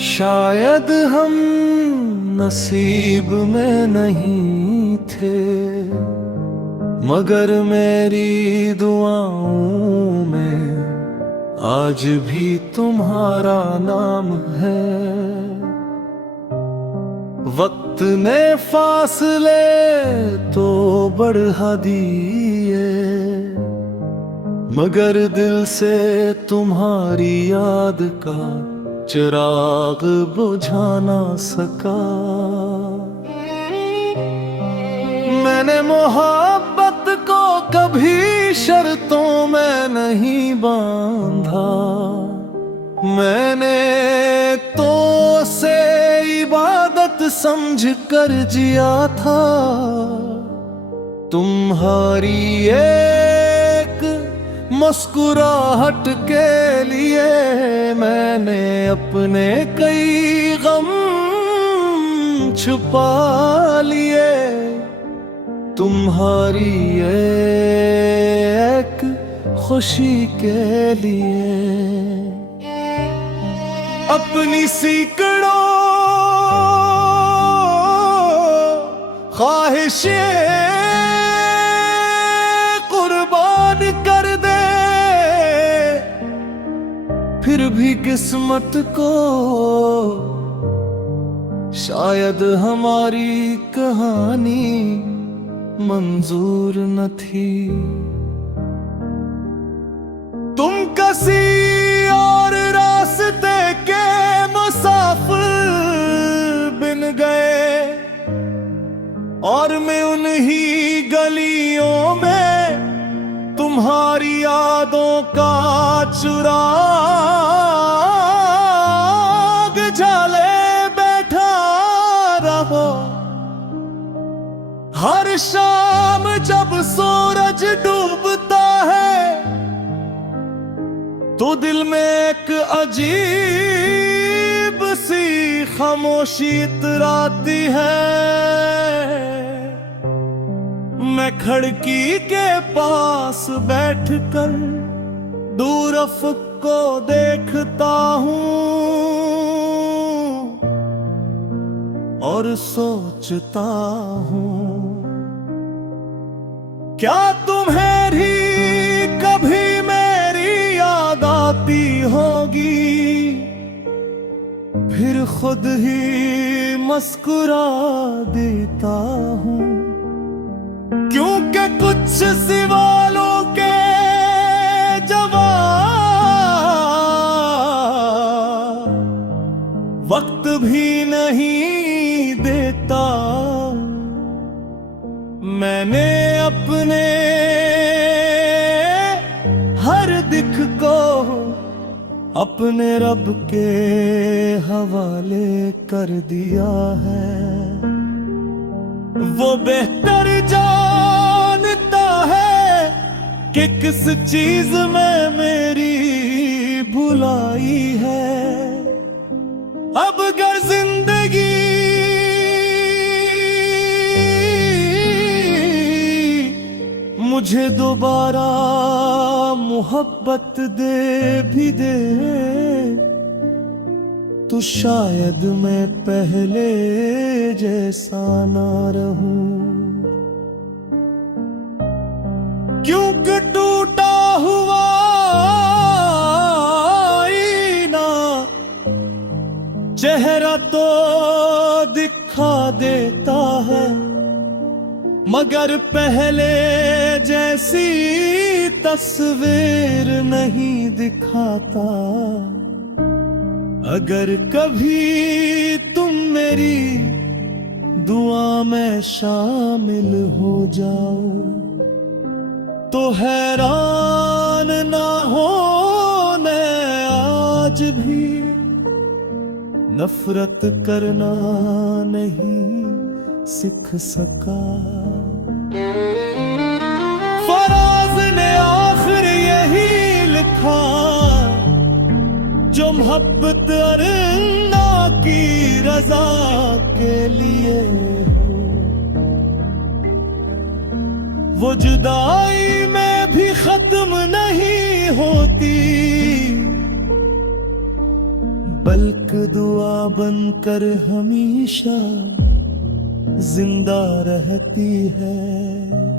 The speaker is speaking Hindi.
शायद हम नसीब में नहीं थे, मगर मेरी दुआओं में आज भी तुम्हारा नाम है। वक्त ने फासले तो बढ़ा दिए, मगर दिल से तुम्हारी याद का चिराग बुझा ना सका। मैंने मोहब्बत को कभी शर्तों में नहीं बांधा, मैंने तो से इबादत समझ कर जिया था। तुम्हारी एक मुस्कुराहट के लिए मैंने अपने कई गम छुपा लिए। तुम्हारी एक खुशी के लिए अपनी सैकड़ों ख्वाहिशें कुर्बान कर दे, फिर भी किस्मत को शायद हमारी कहानी मंजूर न थी। तुम किसी और रास्ते के मुसाफिर बन गए और मैं उन्हीं गलियों में तुम्हारी यादों का चुराग झाले बैठा रहो। हर शाम जब सूरज डूबता है तो दिल में एक अजीब सी खामोशी इतराती है। मैं खिड़की के पास बैठकर दूर अफ़क़ को देखता हूँ और सोचता हूँ, क्या तुम्हें कभी मेरी याद आती होगी। फिर खुद ही मुस्कुरा देता हूँ, क्योंकि कुछ सवालों के जवाब वक्त भी नहीं देता। मैंने अपने हर दिख को अपने रब के हवाले कर दिया है। वो बेहतर जानता है कि किस चीज में मेरी भुलाई है। अब अगर जिंदगी मुझे दोबारा मोहब्बत दे भी दे तो शायद मैं पहले जैसा ना रहूं, क्योंकि टूटा हुआ आईना चेहरा तो दिखा देता है, मगर पहले जैसी तस्वीर नहीं दिखाता। अगर कभी तुम मेरी दुआ में शामिल हो जाओ तो हैरान ना होने आज भी नफरत करना नहीं सीख सका। फराज ने आखिर यही लिखा, जो मोहब्बत अल्लाह की रजा के लिए हो, वो जुदाई में भी खत्म नहीं होती। बल्कि दुआ बनकर हमेशा जिंदा रहती है।